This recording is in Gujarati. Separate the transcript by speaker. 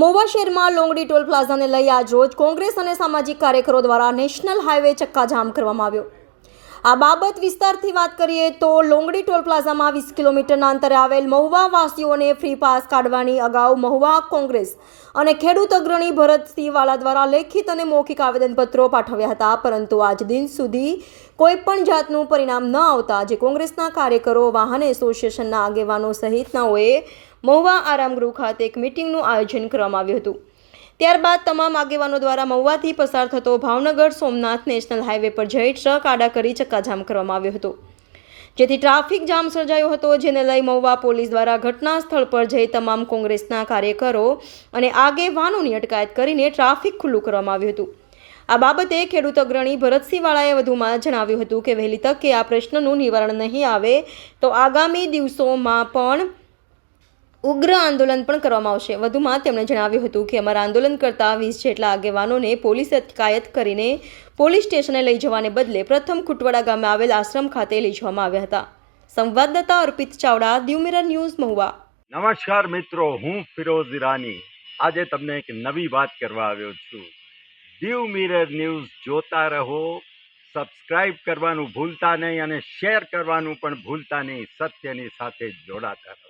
Speaker 1: શહેરમાં લોંગડી ટોલ પ્લાઝાને લઈ આજરોજ કોંગ્રેસ અને સામાજિક કાર્યકરો દ્વારા નેશનલ હાઈવે ચક્કાજામ કરવામાં આવ્યો. આ બાબત વિસ્તારથી વાત કરીએ તો લોંગડી ટોલ પ્લાઝામાં વીસ કિલોમીટરના અંતરે આવેલ મહુવા વાસીઓને ફ્રી પાસ કાઢવાની અગાઉ મહુવા કોંગ્રેસ અને ખેડૂત અગ્રણી ભરતસિંહ વાળા દ્વારા લેખિત અને મૌખિક આવેદનપત્રો પાઠવ્યા હતા, પરંતુ આજ દિન સુધી કોઈ પણ જાતનું પરિણામ ન આવતા જે કોંગ્રેસના કાર્યકરો વાહન એસોસિએશનના આગેવાનો સહિતનાઓએ મહુવા આરામગૃહ ખાતે એક મિટિંગનું આયોજન કરવામાં આવ્યું હતું. ત્યારબાદ તમામ આગેવાનો દ્વારા મહુવાથી પસાર થતો ભાવનગર સોમનાથ નેશનલ હાઈવે પર જઈ ટ્રક આડા કરી ચક્કાજામ કરવામાં આવ્યો હતો. જેથી ટ્રાફિક જામ સર્જાયો હતો, જેને લઈ મહુવા પોલીસ દ્વારા ઘટના સ્થળ પર જઈ તમામ કોંગ્રેસના કાર્યકરો અને આગેવાનોની અટકાયત કરીને ટ્રાફિક ખુલ્લું કરવામાં આવ્યું હતું. આ બાબતે ખેડૂત અગ્રણી ભરતસિંહ વાળાએ વધુમાં જણાવ્યું હતું કે વહેલી તકે આ પ્રશ્નનું નિવારણ નહીં આવે તો આગામી દિવસોમાં પણ ઉગ્ર આંદોલન પણ કરવામાં આવશે. વધુમાં તેમણે જણાવ્યું હતું કે, અમારા આંદોલન કરતા વીસ જેટલા આગેવાનોને પોલીસે અટકાયત કરીને પોલીસ સ્ટેશને લઈ જવાને બદલે પ્રથમ ખુટવાડા ગામે આવેલ આશ્રમ ખાતે લઈ જવામાં આવ્યા હતા. સંવાદદાતા અર્પિત ચાવડા દ્યુ મિરર ન્યૂઝ, મહુવા.
Speaker 2: નમસ્કાર મિત્રો, હું ફિરોઝ ઈરાની. આજે તમને એક નવી વાત કરવા આવ્યો છું. દીવ મિરર ન્યૂઝ જોતા રહો, સબસ્ક્રાઇબ કરવાનું ભૂલતા નહીં અને શેર કરવાનું પણ ભૂલતા નહીં, સત્યની સાથે જોડાતા રહો.